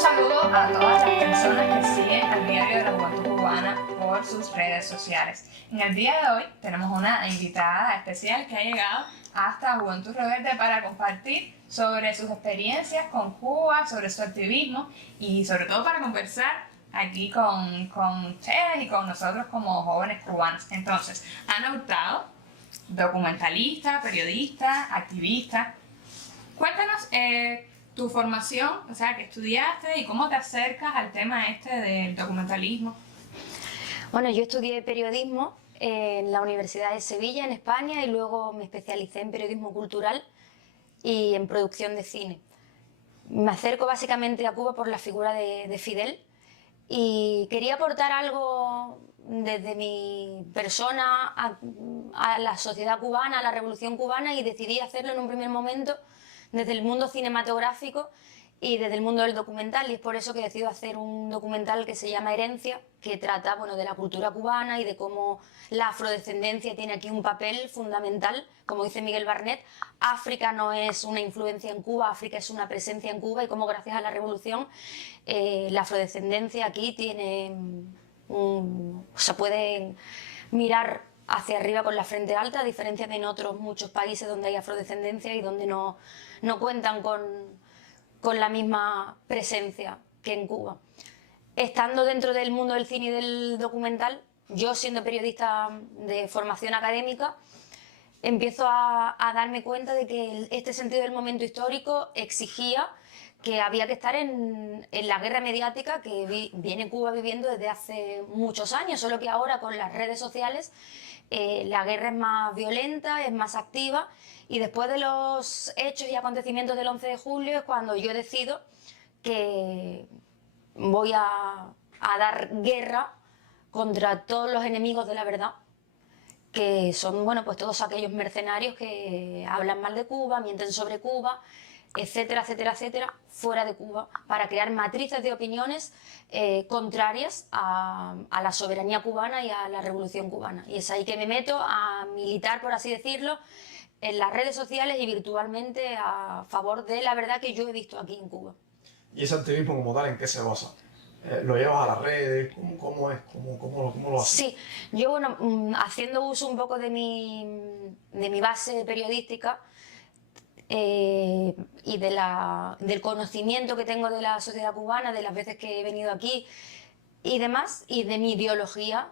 saludo a todas las personas que siguen al Diario de la Juventud Cubana por sus redes sociales. En el día de hoy tenemos una invitada especial que ha llegado hasta Juventud Rebelde para compartir sobre sus experiencias con Cuba, sobre su activismo y sobre todo para conversar aquí con ustedes y con nosotros como jóvenes cubanos. Entonces, Ana Hurtado, documentalista, periodista, activista. Cuéntanos tu formación, o sea, qué estudiaste y cómo te acercas al tema este del documentalismo. Bueno, yo estudié periodismo en la Universidad de Sevilla, en España, y luego me especialicé en periodismo cultural y en producción de cine. Me acerco básicamente a Cuba por la figura de Fidel y quería aportar algo desde mi persona a la sociedad cubana, a la revolución cubana, y decidí hacerlo en un primer momento desde el mundo cinematográfico y desde el mundo del documental, y es por eso que decido hacer un documental que se llama Herencia, que trata, bueno, de la cultura cubana y de cómo la afrodescendencia tiene aquí un papel fundamental. Como dice Miguel Barnet, África no es una influencia en Cuba, África es una presencia en Cuba, y cómo gracias a la revolución la afrodescendencia aquí tiene se puede mirar hacia arriba con la frente alta, a diferencia de en otros muchos países donde hay afrodescendencia y donde no cuentan con la misma presencia que en Cuba. Estando dentro del mundo del cine y del documental, yo siendo periodista de formación académica, empiezo a darme cuenta de que este sentido del momento histórico exigía que había que estar en la guerra mediática que viene Cuba viviendo desde hace muchos años, solo que ahora con las redes sociales la guerra es más violenta, es más activa, y después de los hechos y acontecimientos del 11 de julio es cuando yo decido que voy a dar guerra contra todos los enemigos de la verdad, que son, bueno, pues todos aquellos mercenarios que hablan mal de Cuba, mienten sobre Cuba, etcétera, etcétera, etcétera, fuera de Cuba, para crear matrices de opiniones contrarias a la soberanía cubana y a la revolución cubana. Y es ahí que me meto a militar, por así decirlo, en las redes sociales y virtualmente a favor de la verdad que yo he visto aquí en Cuba. ¿Y ese activismo como tal en qué se basa? ¿Lo llevas a las redes? ¿Cómo es? ¿Cómo lo haces? Sí, yo, bueno, haciendo uso un poco de mi base periodística y del conocimiento que tengo de la sociedad cubana, de las veces que he venido aquí y demás, y de mi ideología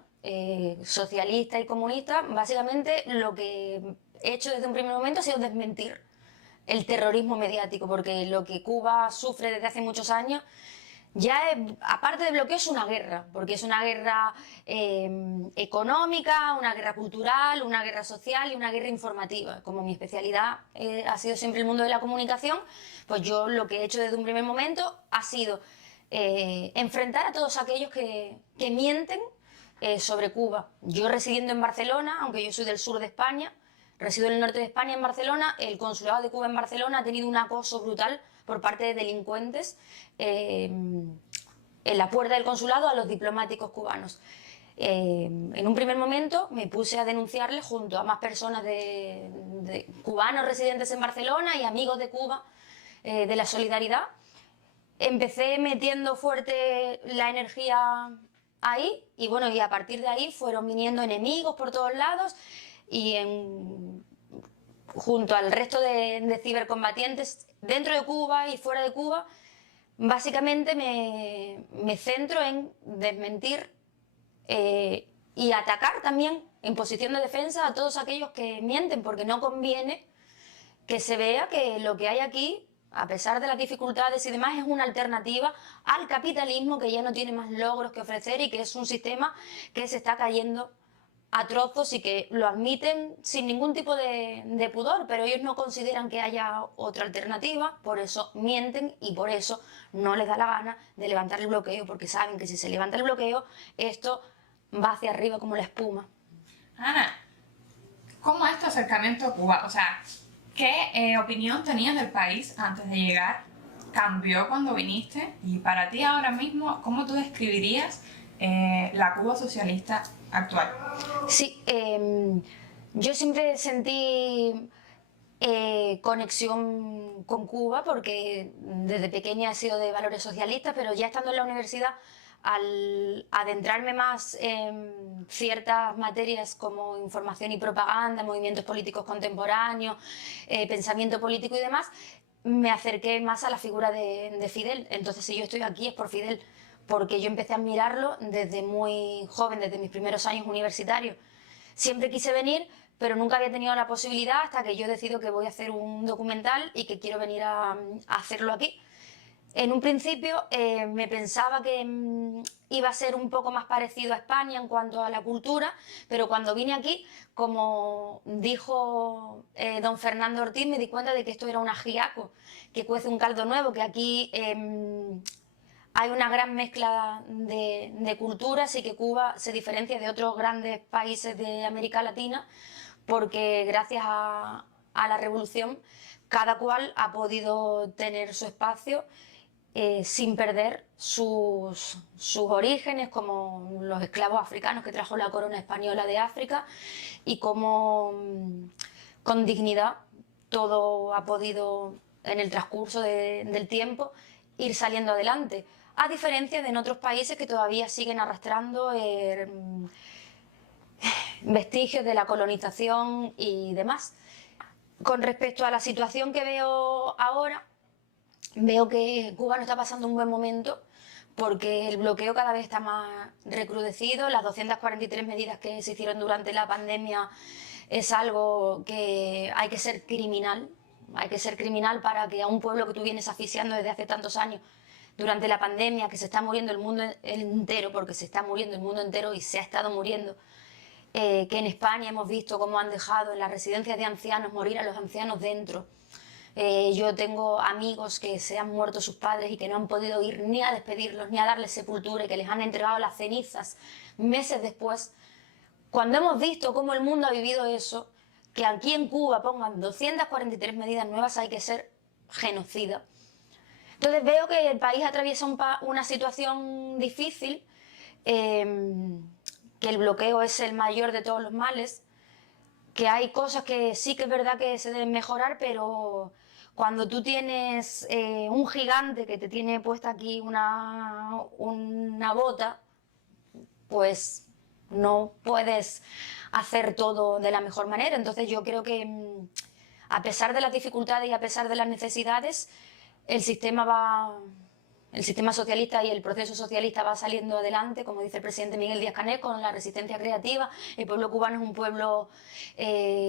socialista y comunista, básicamente lo que he hecho desde un primer momento ha sido desmentir el terrorismo mediático, porque lo que Cuba sufre desde hace muchos años ya, aparte de bloqueo, es una guerra, porque es una guerra económica, una guerra cultural, una guerra social y una guerra informativa. Como mi especialidad ha sido siempre el mundo de la comunicación, pues yo lo que he hecho desde un primer momento ha sido enfrentar a todos aquellos que mienten sobre Cuba. Yo, residiendo en Barcelona, aunque yo soy del sur de España, resido en el norte de España, en Barcelona, el consulado de Cuba en Barcelona ha tenido un acoso brutal por parte de delincuentes en la puerta del consulado a los diplomáticos cubanos. En un primer momento me puse a denunciarles junto a más personas de cubanos residentes en Barcelona y amigos de Cuba de la solidaridad. Empecé metiendo fuerte la energía ahí y, bueno, y a partir de ahí fueron viniendo enemigos por todos lados, y junto al resto de cibercombatientes dentro de Cuba y fuera de Cuba, básicamente me centro en desmentir y atacar también en posición de defensa a todos aquellos que mienten, porque no conviene que se vea que lo que hay aquí, a pesar de las dificultades y demás, es una alternativa al capitalismo que ya no tiene más logros que ofrecer y que es un sistema que se está cayendo a trozos y que lo admiten sin ningún tipo de pudor, pero ellos no consideran que haya otra alternativa, por eso mienten y por eso no les da la gana de levantar el bloqueo, porque saben que si se levanta el bloqueo, esto va hacia arriba como la espuma. Ana, ¿cómo es tu acercamiento a Cuba? O sea, ¿qué opinión tenías del país antes de llegar? ¿Cambió cuando viniste? Y para ti ahora mismo, ¿cómo tú describirías la Cuba socialista actual? Sí, yo siempre sentí conexión con Cuba, porque desde pequeña he sido de valores socialistas, pero ya estando en la universidad, al adentrarme más en ciertas materias como información y propaganda, movimientos políticos contemporáneos, pensamiento político y demás, me acerqué más a la figura de Fidel. Entonces, si yo estoy aquí es por Fidel, porque yo empecé a admirarlo desde muy joven, desde mis primeros años universitarios. Siempre quise venir, pero nunca había tenido la posibilidad hasta que yo decido que voy a hacer un documental y que quiero venir a hacerlo aquí. En un principio me pensaba que iba a ser un poco más parecido a España en cuanto a la cultura, pero cuando vine aquí, como dijo don Fernando Ortiz, me di cuenta de que esto era un ajiaco, que cuece un caldo nuevo, que aquí hay una gran mezcla de culturas y que Cuba se diferencia de otros grandes países de América Latina, porque gracias a la revolución cada cual ha podido tener su espacio sin perder sus orígenes, como los esclavos africanos que trajo la corona española de África, y como con dignidad todo ha podido en el transcurso del tiempo ir saliendo adelante, a diferencia de en otros países que todavía siguen arrastrando vestigios de la colonización y demás. Con respecto a la situación que veo ahora, veo que Cuba no está pasando un buen momento porque el bloqueo cada vez está más recrudecido. Las 243 medidas que se hicieron durante la pandemia es algo que hay que ser criminal. Hay que ser criminal para que a un pueblo que tú vienes asfixiando desde hace tantos años, durante la pandemia, que se está muriendo el mundo entero, porque se está muriendo el mundo entero y se ha estado muriendo, que en España hemos visto cómo han dejado en las residencias de ancianos morir a los ancianos dentro. Yo tengo amigos que se han muerto sus padres y que no han podido ir ni a despedirlos, ni a darles sepultura, y que les han entregado las cenizas meses después. Cuando hemos visto cómo el mundo ha vivido eso, que aquí en Cuba pongan 243 medidas nuevas, hay que ser genocida. Entonces veo que el país atraviesa una situación difícil, que el bloqueo es el mayor de todos los males, que hay cosas que sí que es verdad que se deben mejorar, pero cuando tú tienes un gigante que te tiene puesta aquí una bota, pues no puedes hacer todo de la mejor manera. Entonces yo creo que a pesar de las dificultades y a pesar de las necesidades, el sistema socialista y el proceso socialista va saliendo adelante, como dice el presidente Miguel Díaz-Canel, con la resistencia creativa. El pueblo cubano es un pueblo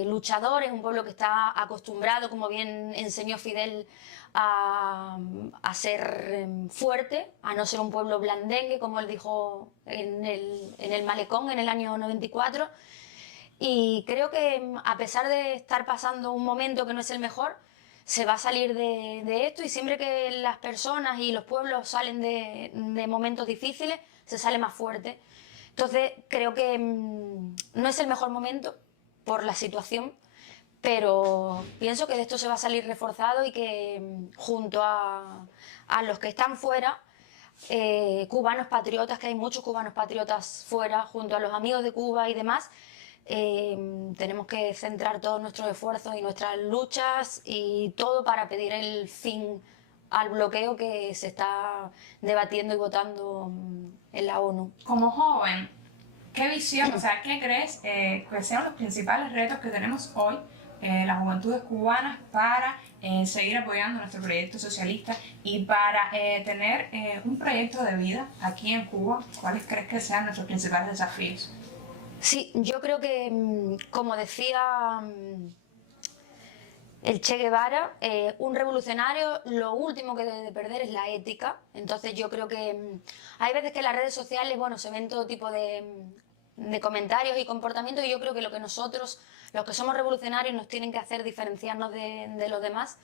luchador, es un pueblo que está acostumbrado, como bien enseñó Fidel, a ser fuerte, a no ser un pueblo blandengue, como él dijo en el Malecón en el año 94. Y creo que a pesar de estar pasando un momento que no es el mejor, se va a salir de esto, y siempre que las personas y los pueblos salen de momentos difíciles, se sale más fuerte. Entonces creo que no es el mejor momento por la situación, pero pienso que de esto se va a salir reforzado y que junto a los que están fuera, cubanos patriotas, que hay muchos cubanos patriotas fuera, junto a los amigos de Cuba y demás, tenemos que centrar todos nuestros esfuerzos y nuestras luchas y todo para pedir el fin al bloqueo que se está debatiendo y votando en la ONU. Como joven, ¿qué visión, o sea, qué crees que sean los principales retos que tenemos hoy las juventudes cubanas para seguir apoyando nuestro proyecto socialista y para tener un proyecto de vida aquí en Cuba? ¿Cuáles crees que sean nuestros principales desafíos? Sí, yo creo que, como decía el Che Guevara, un revolucionario lo último que debe de perder es la ética. Entonces yo creo que hay veces que en las redes sociales, bueno, se ven todo tipo de comentarios y comportamientos, y yo creo que lo que nosotros, los que somos revolucionarios, nos tienen que hacer diferenciarnos de los demás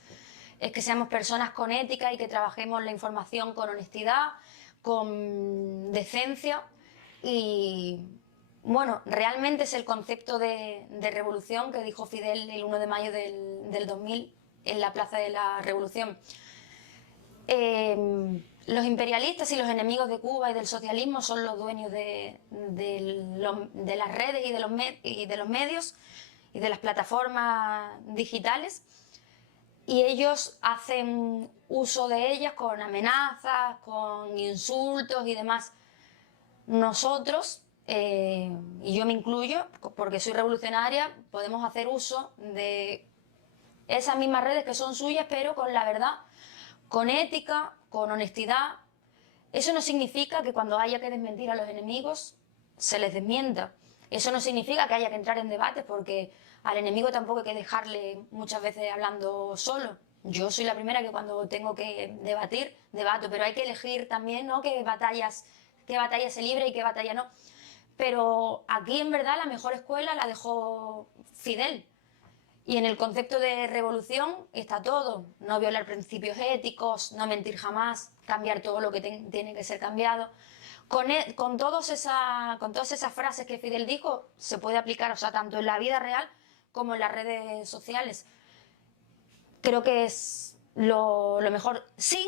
es que seamos personas con ética y que trabajemos la información con honestidad, con decencia. Y bueno, realmente es el concepto de revolución que dijo Fidel el 1 de mayo del 2000 en la Plaza de la Revolución. Los imperialistas y los enemigos de Cuba y del socialismo son los dueños de las redes y de los medios, y de las plataformas digitales, y ellos hacen uso de ellas con amenazas, con insultos y demás. Nosotros, y yo me incluyo, porque soy revolucionaria, podemos hacer uso de esas mismas redes que son suyas, pero con la verdad, con ética, con honestidad. Eso no significa que cuando haya que desmentir a los enemigos se les desmienta. Eso no significa que haya que entrar en debates, porque al enemigo tampoco hay que dejarle muchas veces hablando solo. Yo soy la primera que cuando tengo que debatir, debato, pero hay que elegir también, ¿no?, qué batalla se libra y qué batalla no. Pero aquí en verdad la mejor escuela la dejó Fidel. Y en el concepto de revolución está todo: no violar principios éticos, no mentir jamás, cambiar todo lo que tiene que ser cambiado. Con todas esas frases que Fidel dijo, se puede aplicar, o sea, tanto en la vida real como en las redes sociales. Creo que es lo mejor, sin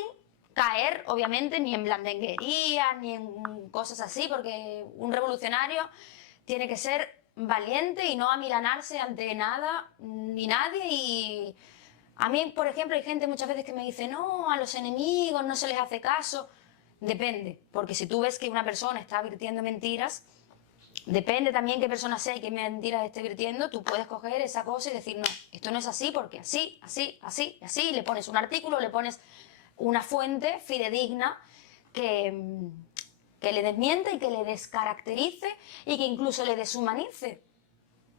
caer, obviamente, ni en blandenguería, ni en cosas así, porque un revolucionario tiene que ser valiente y no amilanarse ante nada ni nadie. Y a mí, por ejemplo, hay gente muchas veces que me dice: no, a los enemigos no se les hace caso. Depende, porque si tú ves que una persona está virtiendo mentiras, depende también qué persona sea y qué mentiras esté virtiendo, tú puedes coger esa cosa y decir: no, esto no es así porque así, así, así, así. Le pones un artículo, le pones una fuente fidedigna que le desmiente y que le descaracterice y que incluso le deshumanice.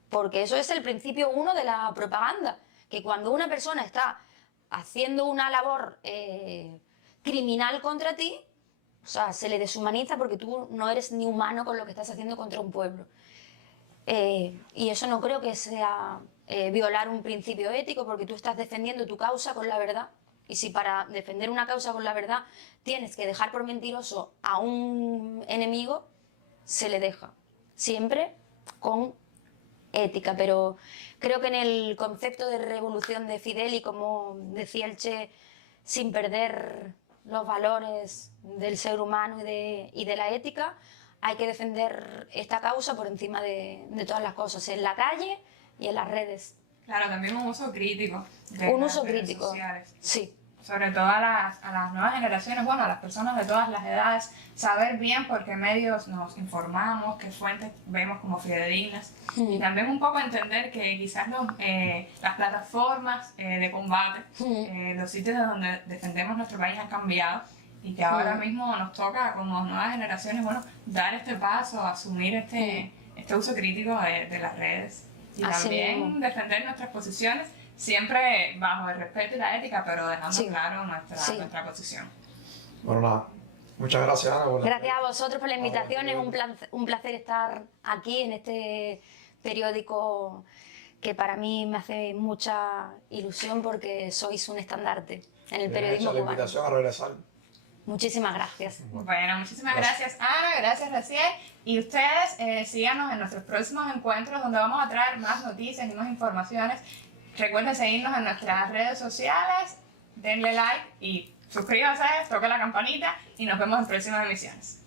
Porque eso es el principio 1 de la propaganda, que cuando una persona está haciendo una labor criminal contra ti, o sea, se le deshumaniza porque tú no eres ni humano con lo que estás haciendo contra un pueblo. Y eso no creo que sea violar un principio ético, porque tú estás defendiendo tu causa con la verdad. Y si para defender una causa con la verdad tienes que dejar por mentiroso a un enemigo, se le deja. Siempre con ética. Pero creo que en el concepto de revolución de Fidel, y como decía el Che, sin perder los valores del ser humano y de la ética, hay que defender esta causa por encima de todas las cosas, en la calle y en las redes. Claro, también un uso crítico de Un las uso redes crítico, sociales. sí. Sobre todo a las nuevas generaciones, bueno, a las personas de todas las edades, saber bien por qué medios nos informamos, qué fuentes vemos como fidedignas, y también un poco entender que quizás las plataformas de combate, los sitios donde defendemos nuestro país han cambiado, y que ahora mismo nos toca como nuevas generaciones, bueno, dar este paso, asumir este uso crítico de las redes, y Así también mismo. defender nuestras posiciones, siempre bajo el respeto y la ética, pero dejando claro nuestra posición. Bueno, nada. Muchas gracias, Ana. Gracias a vosotros por la invitación. Es un placer estar aquí en este periódico que para mí me hace mucha ilusión, porque sois un estandarte en el periodismo la cubano. invitación a regresar. Muchísimas gracias. Bueno, muchísimas gracias Ana, gracias Raciel, y ustedes síganos en nuestros próximos encuentros, donde vamos a traer más noticias y más informaciones. Recuerden seguirnos en nuestras redes sociales, denle like y suscríbanse, toquen la campanita, y nos vemos en próximas emisiones.